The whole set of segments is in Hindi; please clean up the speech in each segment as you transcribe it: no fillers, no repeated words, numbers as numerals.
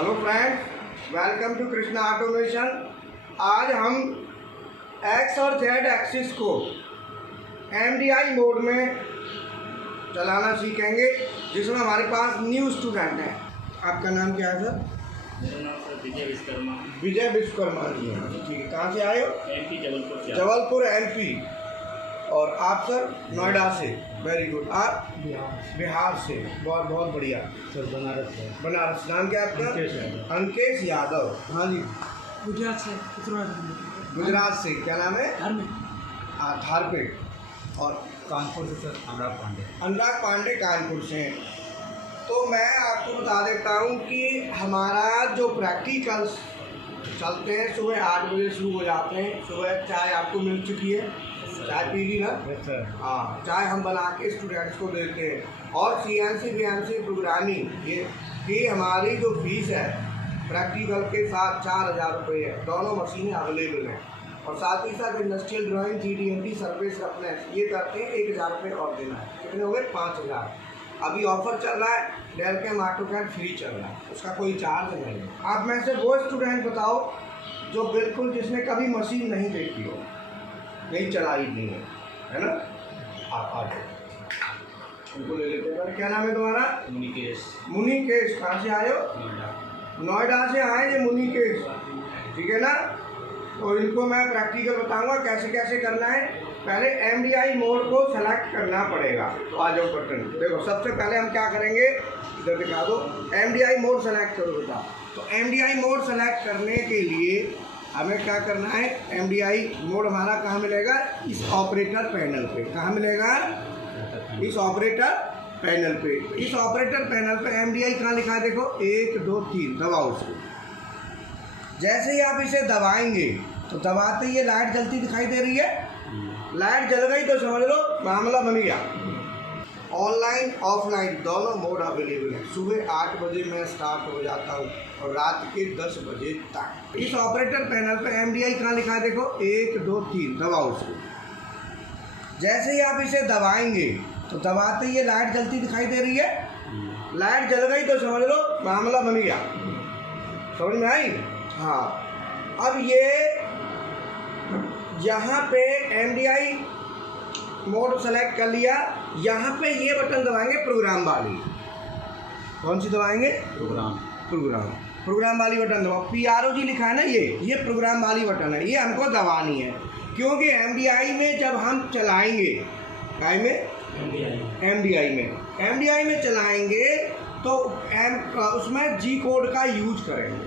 Hello friends, welcome to Krishna automation. आज हम एक्स और जेड एक्सिस को एमडीआई मोड में चलाना सीखेंगे, जिसमें हमारे पास न्यू स्टूडेंट हैं। आपका नाम क्या है सर? मेरा नाम सर विजय विश्वकर्मा। विजय विश्वकर्मा जी हैं, ठीक है। कहाँ से आए हो? एमपी जबलपुर से। जबलपुर एमपी। और आप सर? नोएडा से। Very good. आप? बिहार से। बहुत बहुत बढ़िया सर बनारस से। बनारस। नाम क्या है आपका? अंकेश यादव। हाँ जी। गुजरात से। गुजरात से। क्या नाम है? धारपेट। और कानपुर से सर अनुराग पांडे। अनुराग पांडे कानपुर से। तो मैं आपको बता देता हूँ कि हमारा जो प्रैक्टिकल्स चलते हैं सुबह 8 बजे शुरू हो जाते हैं। सुबह चाय आपको मिल चुकी है, चाय पी ली ना? सर हाँ, चाय हम बना के स्टूडेंट्स को देते हैं। और CNC VNC प्रोग्रामिंग ये हमारी जो फीस है प्रैक्टिकल के साथ 4000 रुपये है। दोनों मशीनें अवेलेबल हैं। और साथ ही साथ industrial drawing, GD&T service roughness ये करते हैं। 1000 रुपये और देना है। कितने हो गए? 5000। अभी ऑफर चल रहा है, डेल कैम ऑटोकैड फ्री चल रहा है, उसका कोई चार्ज नहीं है। आप में से वो स्टूडेंट बताओ जो बिल्कुल जिसने कभी मशीन नहीं देखी हो, नहीं चलाई नहीं है ना? आप आ जाओ, उनको ले लेते हैं। क्या नाम है तुम्हारा? मुनिकेश। मुनिकेश। कहाँ से आए हो? नोएडा से आए ये मुनिकेश, ठीक है ना? तो इनको मैं प्रैक्टिकल बताऊंगा कैसे कैसे करना है। पहले एमडीआई मोड को सेलेक्ट करना पड़ेगा। तो आ जाओ बटन देखो। सबसे पहले हम क्या करेंगे, इधर दिखा दो। एमडीआई मोड सेलेक्ट करो बेटा। तो एमडीआई मोड सेलेक्ट करने के लिए हमें क्या करना है? एमडीआई मोड हमारा कहाँ मिलेगा? इस ऑपरेटर पैनल पे। कहाँ मिलेगा? इस ऑपरेटर पैनल पे। इस ऑपरेटर पैनल पे एमडीआई कहाँ लिखा है? देखो 1 2 3, दबाओ उसको। जैसे ही आप इसे दबाएंगे तो दबाते ही ये लाइट जलती दिखाई दे रही है। लाइट जल गई तो समझ लो मामला बन गया। ऑनलाइन ऑफलाइन दोनों मोड अवेलेबल है। सुबह 8 बजे मैं स्टार्ट हो जाता हूँ और रात के 10 बजे तक। इस ऑपरेटर पैनल पे एमडीआई कहाँ लिखा है? देखो 1 2 3, दबाओ उसको। जैसे ही आप इसे दबाएंगे तो दबाते ही ये लाइट जलती दिखाई दे रही है। लाइट जल गई तो समझ लो मामला बन गया। समझ में आई? हाँ। अब ये यहाँ पे एमडीआई मोड सेलेक्ट कर लिया। यहाँ पे ये बटन दबाएंगे, प्रोग्राम वाली। कौन सी दबाएंगे? प्रोग्राम वाली बटन दबाओ। PROG लिखा है ना, ये प्रोग्राम वाली बटन है। ये हमको दबानी है क्योंकि एमडीआई में जब हम चलाएंगे, एमडीआई में चलाएंगे तो उसमें G कोड का यूज करेंगे।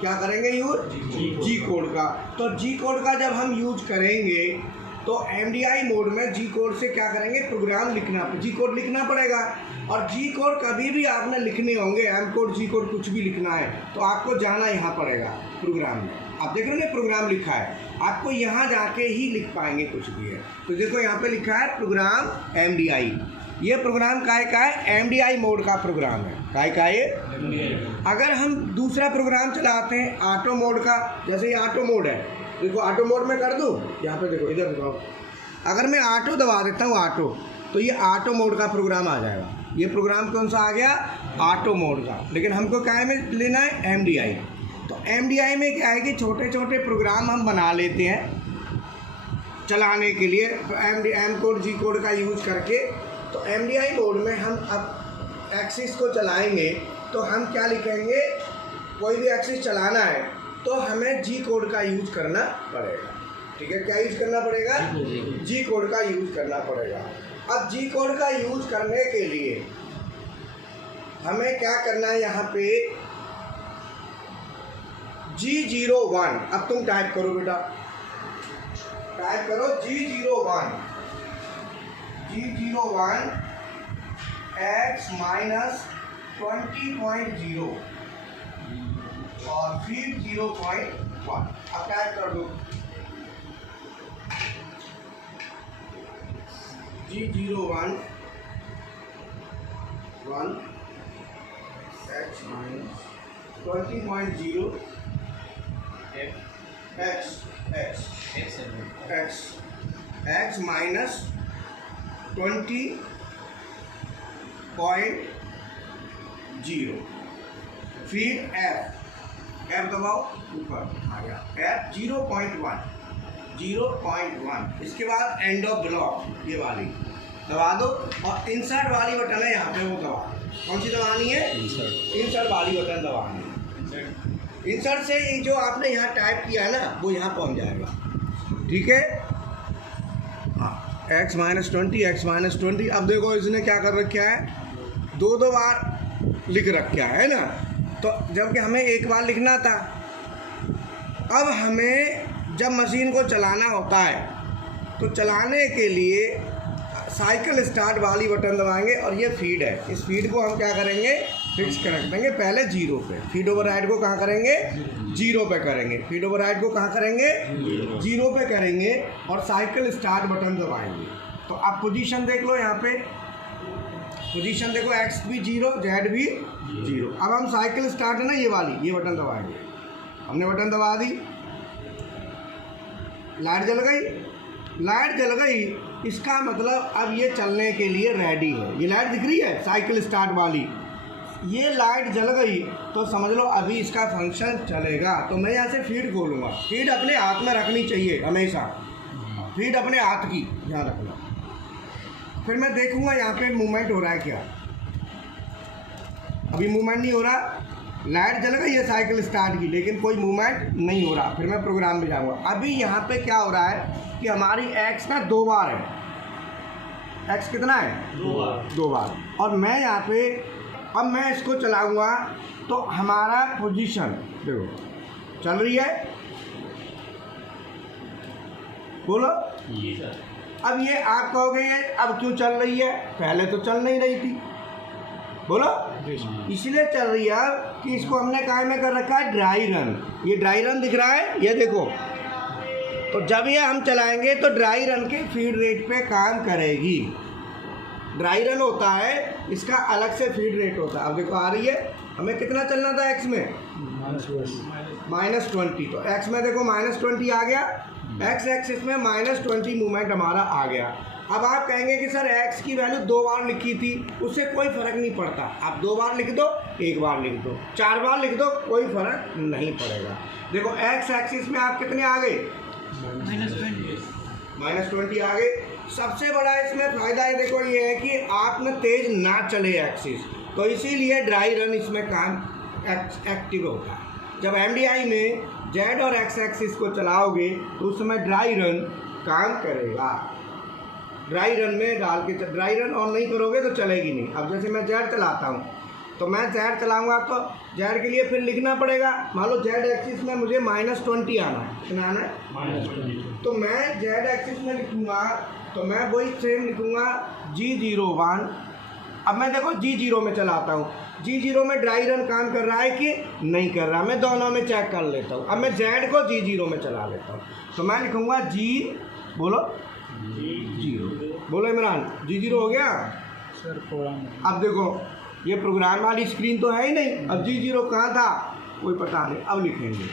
क्या करेंगे? G कोड का। तो G कोड का जब हम यूज करेंगे तो एमडीआई मोड में G कोड से क्या करेंगे? प्रोग्राम लिखना, G कोड लिखना पड़ेगा। और G कोड कभी भी आपने लिखने होंगे, M कोड G कोड कुछ भी लिखना है तो आपको जाना यहाँ पड़ेगा प्रोग्राम में। आप देख रहे हो ना प्रोग्राम लिखा है, आपको यहाँ जाके ही लिख पाएंगे कुछ भी है। तो देखो यहाँ पे लिखा है प्रोग्राम एमडीआई। ये प्रोग्राम का है? एमडीआई मोड का प्रोग्राम है। का ये अगर हम दूसरा प्रोग्राम चलाते हैं ऑटो मोड का, जैसे ये ऑटो मोड है, देखो ऑटो मोड में कर दूँ। यहाँ पे देखो, इधर दिखाओ। अगर मैं ऑटो दबा देता हूँ ऑटो, तो ये ऑटो मोड का प्रोग्राम आ जाएगा। ये प्रोग्राम कौन सा आ गया? ऑटो मोड का। लेकिन हमको क्या में लेना है? एमडीआई। तो एमडीआई में क्या है कि छोटे छोटे प्रोग्राम हम बना लेते हैं चलाने के लिए एम कोड G कोड का यूज करके। तो एमडीआई मोड में हम अब एक्सिस को चलाएंगे तो हम क्या लिखेंगे? कोई भी एक्सिस चलाना है तो हमें G कोड का यूज करना पड़ेगा। ठीक है, क्या यूज करना पड़ेगा? G कोड का यूज करना पड़ेगा। अब G कोड का यूज करने के लिए हमें क्या करना है? यहाँ पे G01। अब तुम टाइप करो बेटा, टाइप करो G01 x माइनस 20.0 और फिर 0.1। अब टाइप कर दो G01 x minus 20.0 x minus 20.0 feed F दबाओ, ऊपर आ गया एफ 0.1, इसके बाद एंड ऑफ ब्लॉक ये वाली दबा दो, और इंसर्ट वाली बटन है यहाँ पे वो दबा दो। कौन सी दबानी है? इंसर्ट वाली बटन दबानी है। इंसर्ट से ये जो आपने यहाँ टाइप किया है ना वो यहाँ पहुँच जाएगा, ठीक है। x - 20 x - 20। अब देखो इसने क्या कर रखा है, दो बार लिख रखा है ना, तो जबकि हमें एक बार लिखना था। अब हमें जब मशीन को चलाना होता है तो चलाने के लिए साइकिल स्टार्ट वाली बटन दबाएंगे, और ये फीड है, इस फीड को हम क्या करेंगे, फिक्स कर रख देंगे पहले 0 पे। फीड ओवरराइड को कहाँ करेंगे? 0 पे करेंगे। फीड ओवरराइड को कहाँ करेंगे? 0 पे करेंगे, और साइकिल स्टार्ट बटन दबाएंगे। तो आप पोजीशन देख लो, यहाँ पे पोजीशन देखो, x भी 0 z भी 0। अब हम साइकिल स्टार्ट है ना ये वाली, ये बटन दबाएंगे। हमने बटन दबा दी, लाइट जल गई, लाइट जल गई, इसका मतलब अब ये चलने के लिए रेडी है। ये लाइट दिख रही है साइकिल स्टार्ट वाली, ये लाइट जल गई तो समझ लो अभी इसका फंक्शन चलेगा। तो मैं यहाँ से फीड खोलूँगा। फीड अपने हाथ में रखनी चाहिए हमेशा, फीड अपने हाथ की ध्यान रखना। फिर मैं देखूँगा यहाँ पे मूवमेंट हो रहा है क्या। अभी मूवमेंट नहीं हो रहा, लाइट जल गई है साइकिल स्टार्ट की, लेकिन कोई मूवमेंट नहीं हो रहा। फिर मैं प्रोग्राम में जाऊँगा। अभी यहाँ पे क्या हो रहा है कि हमारी एक्स ना 2 बार है। एक्स कितना है? 2 बार। और मैं यहाँ पे अब मैं इसको चलाऊँगा तो हमारा पोजीशन देखो चल रही है, बोलो। अब ये आप कहोगे अब क्यों चल रही है, पहले तो चल नहीं रही थी, बोलो। इसलिए चल रही है कि इसको हमने काय में कर रखा है, ड्राई रन। ये ड्राई रन दिख रहा है, ये देखो। तो जब ये हम चलाएंगे तो ड्राई रन के फीड रेट पे काम करेगी। ड्राई रन होता है, इसका अलग से फीड रेट होता है। अब देखो आ रही है, हमें कितना चलना था एक्स में? -20। तो एक्स में देखो -20 आ गया, एक्स एक्सिस में -20 मूवमेंट हमारा आ गया। अब आप कहेंगे कि सर एक्स की वैल्यू 2 बार लिखी थी, उससे कोई फ़र्क नहीं पड़ता। आप 2 बार लिख दो, 1 बार लिख दो, 4 बार लिख दो, कोई फ़र्क नहीं पड़ेगा। देखो एक्स एक्सिस में आप कितने आ गए? -20 आ गए। सबसे बड़ा इसमें फ़ायदा है, देखो ये है कि आप न तेज़ ना चले एक्सिस, तो इसीलिए ड्राई रन इसमें काम एक्टिव होता है। जब MDI में जेड और एक्स एक्सिस को चलाओगे तो उस समय ड्राई रन काम करेगा। ड्राई रन में डाल के, ड्राई रन ऑन नहीं करोगे तो चलेगी नहीं। अब जैसे मैं जेड चलाता हूँ, तो मैं जेड चलाऊँगा तो जेड के लिए फिर लिखना पड़ेगा। मान लो जेड एक्सिस में मुझे -20 आना है, कितना आना है? तो मैं जेड एक्सिस में लिखूँगा तो मैं वही सेम लिखूँगा G01। अब मैं देखो G0 में चलाता हूँ, G0 में ड्राई रन काम कर रहा है कि नहीं कर रहा, मैं दोनों में चेक कर लेता हूँ। अब मैं जेड को G0 में चला लेता हूँ, तो मैं लिखूँगा बोलो G0, बोलो इमरान, G0 हो गया सर प्रोग्राम। अब देखो ये प्रोग्राम वाली स्क्रीन तो है ही नहीं, अब G0 कहाँ था कोई पता नहीं। अब लिखेंगे,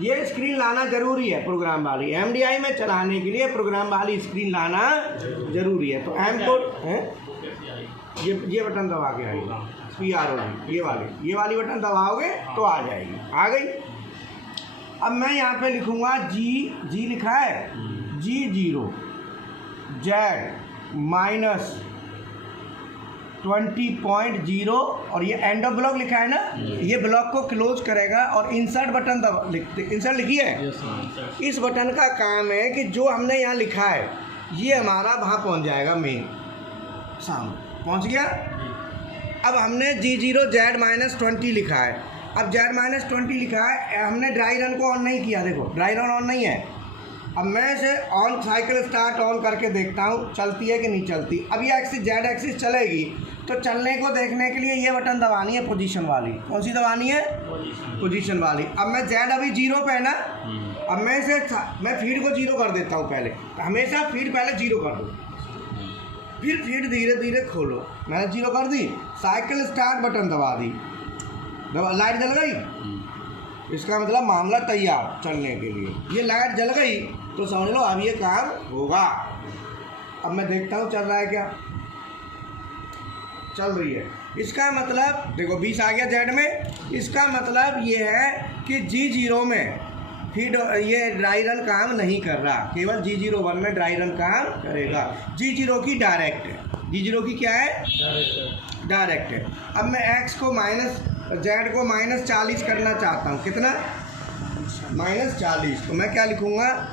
ये स्क्रीन लाना ज़रूरी है प्रोग्राम वाली। MDI में चलाने के लिए प्रोग्राम वाली स्क्रीन लाना ज़रूरी है। तो M कोड है, ये बटन दबा के आएगी, PRO, ये वाली बटन दबाओगे तो आ जाएगी, आ गई। अब मैं यहाँ पे लिखूँगा जी लिखा है G0 Z -20.0, और ये एंड ऑफ ब्लॉक लिखा है ना, ये ब्लॉक को क्लोज करेगा। और इंसर्ट बटन इंसर्ट लिखी है, इस बटन का काम है कि जो हमने यहाँ लिखा है ये हमारा वहाँ पहुँच जाएगा, मेन सामने पहुँच गया। अब हमने G0 Z -20 लिखा है। अब Z -20 लिखा है, हमने ड्राई रन को ऑन नहीं किया, देखो ड्राई रन ऑन नहीं है। अब मैं इसे ऑन साइकिल स्टार्ट ऑन करके देखता हूँ चलती है कि नहीं चलती। अब ये एक्सिस जेड एक्सिस चलेगी, तो चलने को देखने के लिए ये बटन दबानी है, पोजीशन वाली। कौन सी दबानी है? पोजीशन वाली। अब मैं जेड अभी 0 पे है ना, अब मैं फीड को 0 कर देता हूँ पहले। हमेशा फीड पहले 0 कर दो, फिर फीड धीरे धीरे खोलो। मैंने 0 कर दी, साइकिल स्टार्ट बटन दबा दी, लाइट जल गई, इसका मतलब मामला तैयार चलने के लिए। ये लाइट जल गई तो समझ लो अब ये काम होगा। अब मैं देखता हूँ चल रहा है क्या। चल रही है। इसका मतलब देखो 20 आ गया जेड में, इसका मतलब ये है कि G0 में फीड ये ड्राई रन काम नहीं कर रहा, केवल G01 में ड्राई रन काम करेगा। G0 की डायरेक्ट है, G0 की क्या है, डायरेक्ट है। अब मैं x को z को -40 करना चाहता हूँ, कितना, -40। तो मैं क्या लिखूँगा,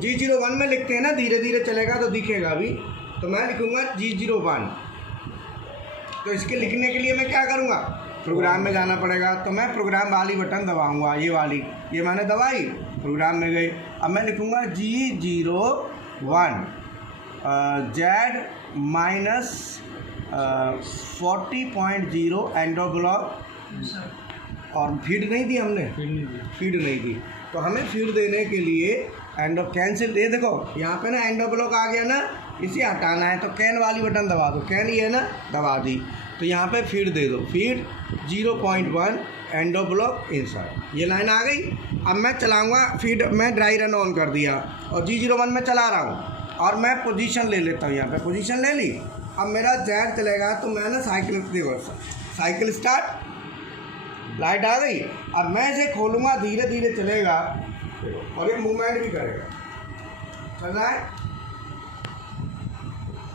G01 में लिखते हैं ना, धीरे धीरे चलेगा तो दिखेगा अभी, तो मैं लिखूँगा G01। तो इसके लिखने के लिए मैं क्या करूँगा, प्रोग्राम में जाना पड़ेगा। तो मैं प्रोग्राम वाली बटन दबाऊँगा, ये वाली, ये मैंने दबाई, प्रोग्राम में गई। अब मैं लिखूँगा G01 z -40.0 end of block, और फीड नहीं दी हमने, फीड नहीं दी। तो हमें फीड देने के लिए एंड ऑफ कैंसिल, ये देखो यहाँ पे ना एंड ऑफ ब्लॉक आ गया ना, इसे हटाना है तो कैन वाली बटन दबा दो, कैन ये है ना, दबा दी। तो यहाँ पे फीड दे दो, feed 0.1 end of block insert, ये लाइन आ गई। अब मैं चलाऊँगा फीड, मैं ड्राई रन ऑन कर दिया और G01 में चला रहा हूँ और मैं पोजीशन ले लेता हूँ, यहाँ पे पोजीशन ले ली। अब मेरा जेड चलेगा तो मैं ना साइकिल, देखो साइकिल स्टार्ट, लाइट आ गई। अब मैं इसे खोलूँगा, धीरे धीरे चलेगा और ये मूवमेंट भी करेगा, चल रहा है,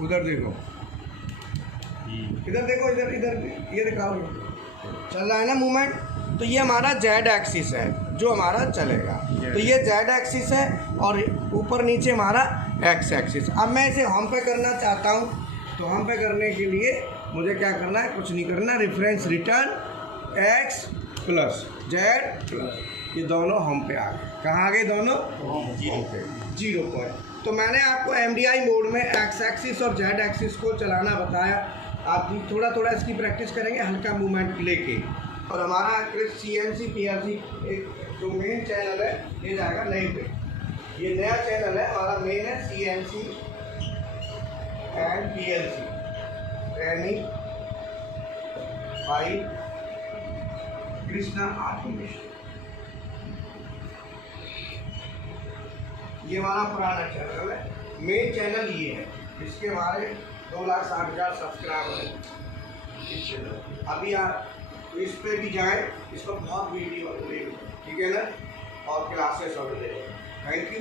उधर देखो, इधर देखो, इधर इधर ये दिखाओ, चल रहा है ना मूवमेंट। तो ये हमारा जेड एक्सिस है जो हमारा चलेगा, तो ये जेड एक्सिस है और ऊपर नीचे हमारा एक्स एक्सिस। अब मैं इसे होम पे करना चाहता हूँ, तो होम पे करने के लिए मुझे क्या करना है, कुछ नहीं करना, reference return x plus Z plus, ये दोनों होम पे आ गए। कहाँ आ गए दोनों, होम पे, 0 पॉइंट। तो मैंने आपको MDI मोड में एक्स एक्सिस और जेड एक्सिस को चलाना बताया, आप थोड़ा थोड़ा इसकी प्रैक्टिस करेंगे, हल्का मूवमेंट लेके। और हमारा CNC PLC एक जो मेन चैनल है ये जाएगा नए पे, ये नया चैनल है हमारा, मेन है CNC and PLC training bye Krishna automation. ये हमारा पुराना चैनल है, मेन चैनल ये है, इसके हमारे 2,60,000 सब्सक्राइबर हैं। अभी आप इस पे भी जाएं, इस पर बहुत वीडियो अवेलेबल है, ठीक है ना, और क्लासेस अवेलेबल है। Thank you.